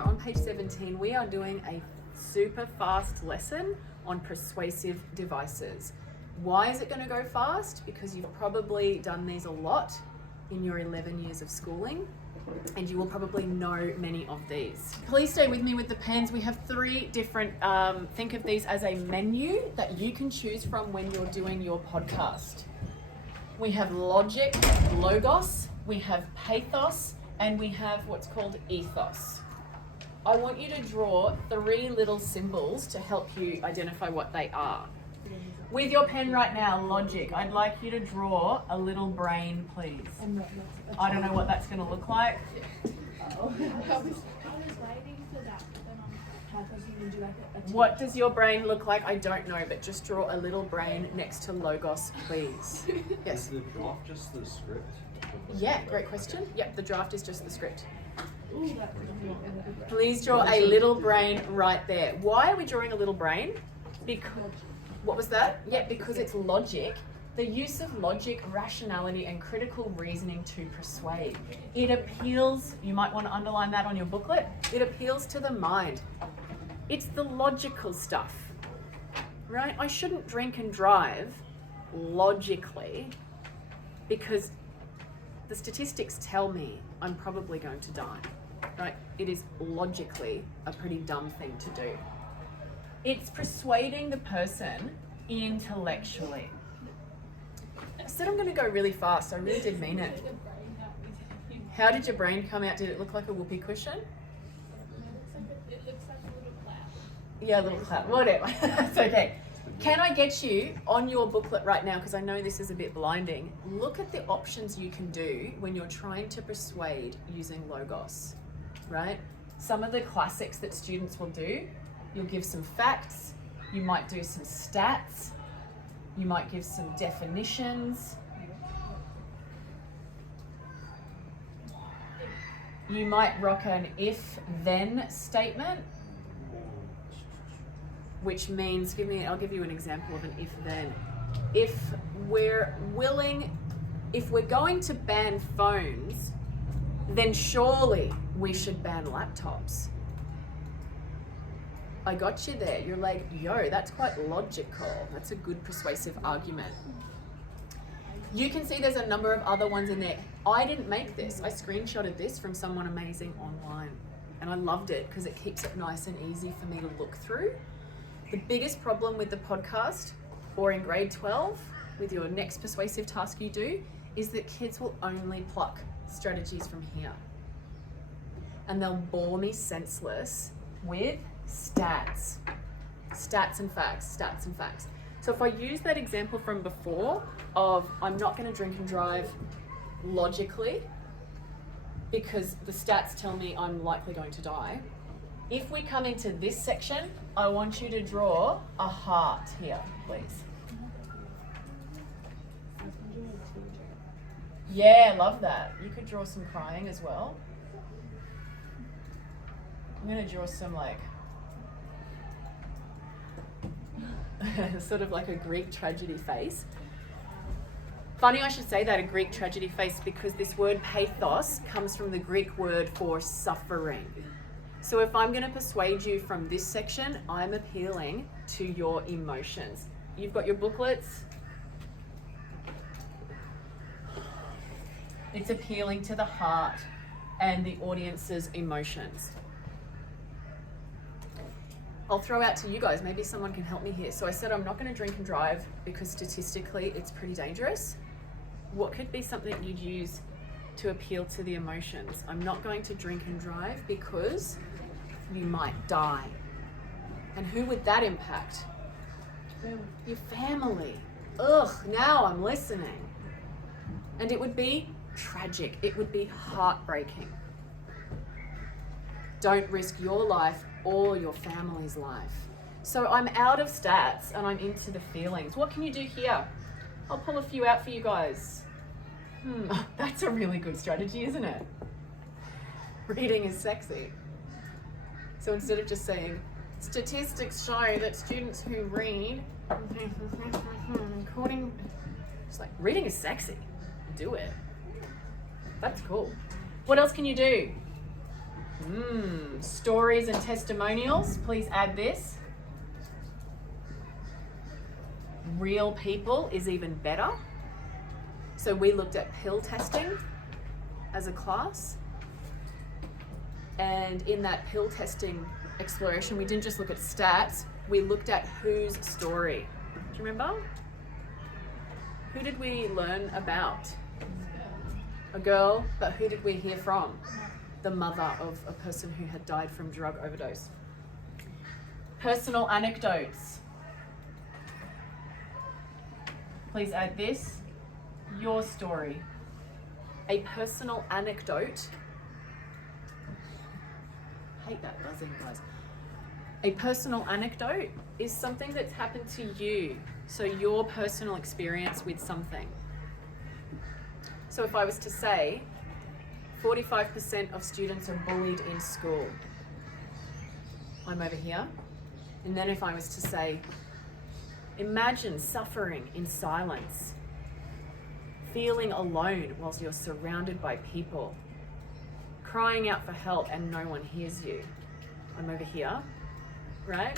are on page 17. We are doing a super fast lesson on persuasive devices. Why is it going to go fast? Because you've probably done these a lot in your 11 years of schooling, and you will probably know many of these. Please stay with me with the pens. We have 3 different, think of these as a menu that you can choose from when you're doing your podcast. We have logic, logos, we have pathos, and we have what's called ethos. I want you to draw 3 little symbols to help you identify what they are. With your pen right now, logic, I'd like you to draw a little brain, please. I don't know what that's going to look like. What does your brain look like? I don't know, but just draw a little brain next to logos, please. Yes. Is the draft just the script? Yeah, great question. Yep, the draft is just the script. Please draw a little brain right there. Why are we drawing a little brain? Because, what was that? Yeah, because it's logic. The use of logic, rationality, and critical reasoning to persuade. It appeals, you might want to underline that on your booklet, it appeals to the mind. It's the logical stuff, right? I shouldn't drink and drive logically because the statistics tell me I'm probably going to die, right? It is logically a pretty dumb thing to do. It's persuading the person intellectually. I said I'm going to go really fast. I really did mean it. How did your brain come out? Did it look like a whoopee cushion? It looks like a little clap. Yeah, a little clap. Whatever. It's okay. Can I get you on your booklet right now, because I know this is a bit blinding, look at the options you can do when you're trying to persuade using logos, right? Some of the classics that students will do, you'll give some facts, you might do some stats, you might give some definitions, you might rock an if-then statement, which means, I'll give you an example of an if-then. If we're going to ban phones, then surely we should ban laptops. I got you there. You're like, yo, that's quite logical. That's a good persuasive argument. You can see there's a number of other ones in there. I didn't make this. I screenshotted this from someone amazing online. And I loved it because it keeps it nice and easy for me to look through. The biggest problem with the podcast, or in grade 12, with your next persuasive task you do, is that kids will only pluck strategies from here. And they'll bore me senseless with stats. Stats and facts, stats and facts. So if I use that example from before of I'm not going to drink and drive logically because the stats tell me I'm likely going to die. If we come into this section, I want you to draw a heart here, please. Yeah, love that. You could draw some crying as well. I'm going to draw some sort of like a Greek tragedy face. Funny I should say that, a Greek tragedy face, because this word pathos comes from the Greek word for suffering. So if I'm going to persuade you from this section, I'm appealing to your emotions. You've got your booklets. It's appealing to the heart and the audience's emotions. I'll throw out to you guys, maybe someone can help me here. So I said I'm not going to drink and drive because statistically it's pretty dangerous. What could be something you'd use to appeal to the emotions? I'm not going to drink and drive because you might die. And who would that impact? Your family. Ugh, now I'm listening. And it would be tragic. It would be heartbreaking. Don't risk your life or your family's life. So I'm out of stats and I'm into the feelings. What can you do here? I'll pull a few out for you guys. That's a really good strategy, isn't it? Reading is sexy. So instead of just saying, statistics show that students who read, according, it's like, reading is sexy. Do it. That's cool. What else can you do? Stories and testimonials, please add this. Real people is even better. So we looked at pill testing as a class. And in that pill testing exploration, we didn't just look at stats, we looked at whose story. Do you remember? Who did we learn about? A girl, but who did we hear from? The mother of a person who had died from drug overdose. Personal anecdotes. Please add this. Your story. A personal anecdote. I hate that buzzing, guys. A personal anecdote is something that's happened to you. So your personal experience with something. So if I was to say, 45% of students are bullied in school. I'm over here. And then if I was to say, imagine suffering in silence, feeling alone whilst you're surrounded by people, crying out for help and no one hears you. I'm over here, right?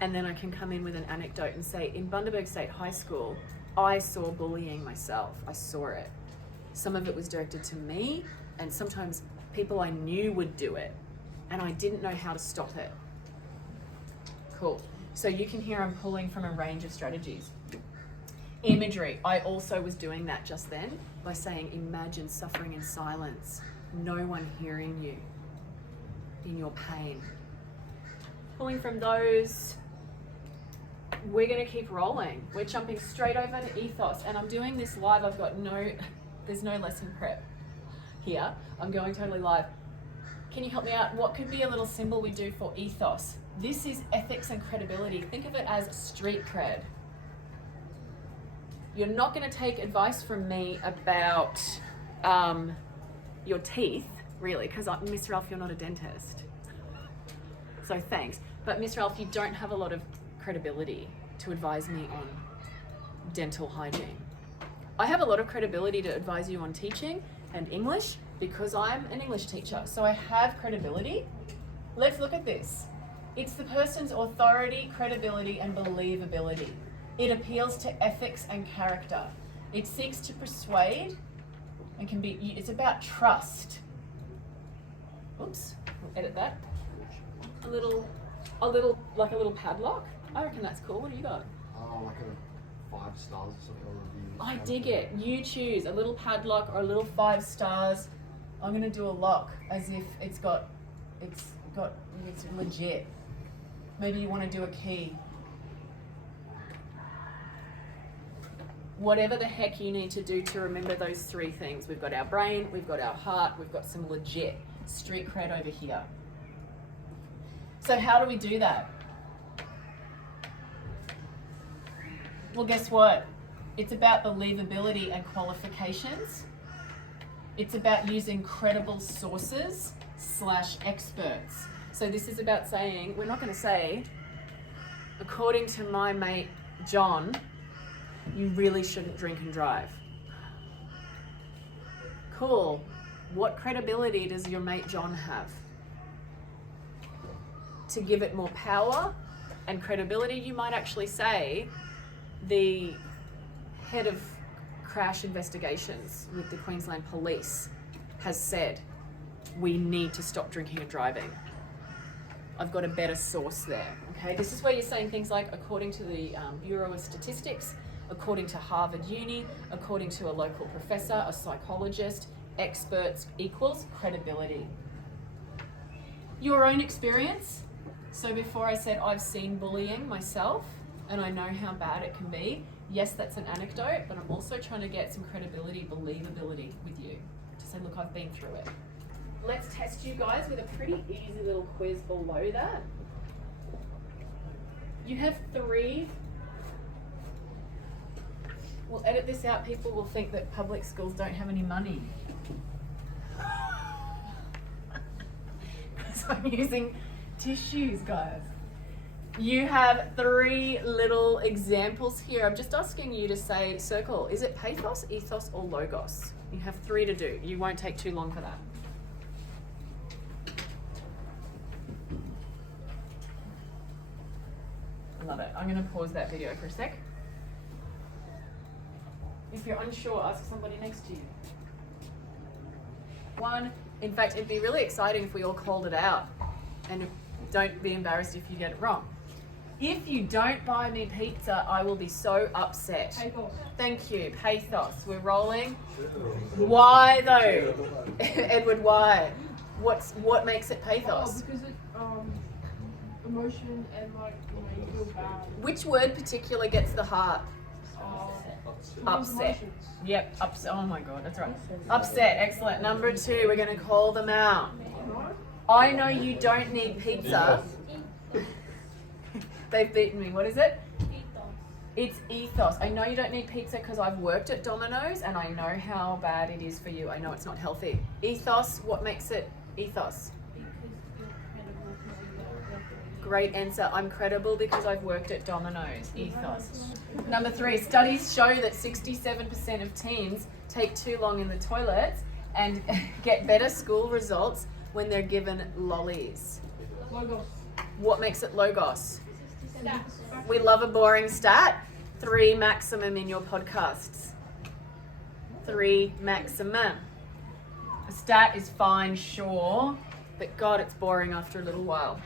And then I can come in with an anecdote and say, in Bundaberg State High School, I saw bullying myself. I saw it. Some of it was directed to me, and sometimes people I knew would do it, and I didn't know how to stop it. Cool. So you can hear I'm pulling from a range of strategies. Imagery. I also was doing that just then by saying, imagine suffering in silence, no one hearing you in your pain. Pulling from those, we're going to keep rolling. We're jumping straight over to Ethos, and I'm doing this live. There's no lesson prep here. I'm going totally live. Can you help me out? What could be a little symbol we do for Ethos? This is ethics and credibility. Think of it as street cred. You're not going to take advice from me about your teeth, really, because Miss Ralph, you're not a dentist. So thanks. But Miss Ralph, you don't have a lot of credibility to advise me on dental hygiene. I have a lot of credibility to advise you on teaching and English because I'm an English teacher. So I have credibility. Let's look at this. It's the person's authority, credibility, and believability. It appeals to ethics and character. It seeks to persuade and it's about trust. Oops, we'll edit that. A little padlock. I reckon that's cool. What do you got? Like a 5 stars or something on reviews. I dig it. You choose a little padlock or a little 5 stars. I'm gonna do a lock as if it's legit. Maybe you want to do a key. Whatever the heck you need to do to remember those 3 things. We've got our brain, we've got our heart, we've got some legit street cred over here. So how do we do that? Well, guess what? It's about believability and qualifications. It's about using credible sources / experts. So this is about saying, we're not going to say, according to my mate John, you really shouldn't drink and drive. Cool. What credibility does your mate John have? To give it more power and credibility, you might actually say the head of crash investigations with the Queensland Police has said we need to stop drinking and driving. I've got a better source there. Okay, this is where you're saying things like, according to the Bureau of Statistics, according to Harvard Uni, according to a local professor, a psychologist, experts equals credibility. Your own experience. So before I said I've seen bullying myself and I know how bad it can be, yes, that's an anecdote, but I'm also trying to get some credibility, believability with you to say, look, I've been through it. Let's test you guys with a pretty easy little quiz below that. You have 3. We'll edit this out. People will think that public schools don't have any money. Because I'm using tissues, guys. You have 3 little examples here. I'm just asking you to say, circle, is it pathos, ethos, or logos? You have 3 to do. You won't take too long for that. I love it. I'm going to pause that video for a sec. If you're unsure, ask somebody next to you. One, in fact, it'd be really exciting if we all called it out. And don't be embarrassed if you get it wrong. If you don't buy me pizza, I will be so upset. Pathos. Thank you. Pathos. We're rolling. Why though? Edward, why? What makes it pathos? Because it emotion and like you feel bad. Which word particular gets the heart? Upset. Emotions. Yep, upset. Oh my god, that's right. Upset, excellent. Number 2, we're going to call them out. I know you don't need pizza. They've beaten me. What is it? It's ethos. I know you don't need pizza because I've worked at Domino's and I know how bad it is for you. I know it's not healthy. Ethos, what makes it ethos? Great answer. I'm credible because I've worked at Domino's. Ethos. Number 3, studies show that 67% of teens take too long in the toilets and get better school results when they're given lollies. Logos. What makes it logos? Stats. We love a boring stat. 3 maximum in your podcasts. 3 maximum. A stat is fine, sure, but God, it's boring after a little while.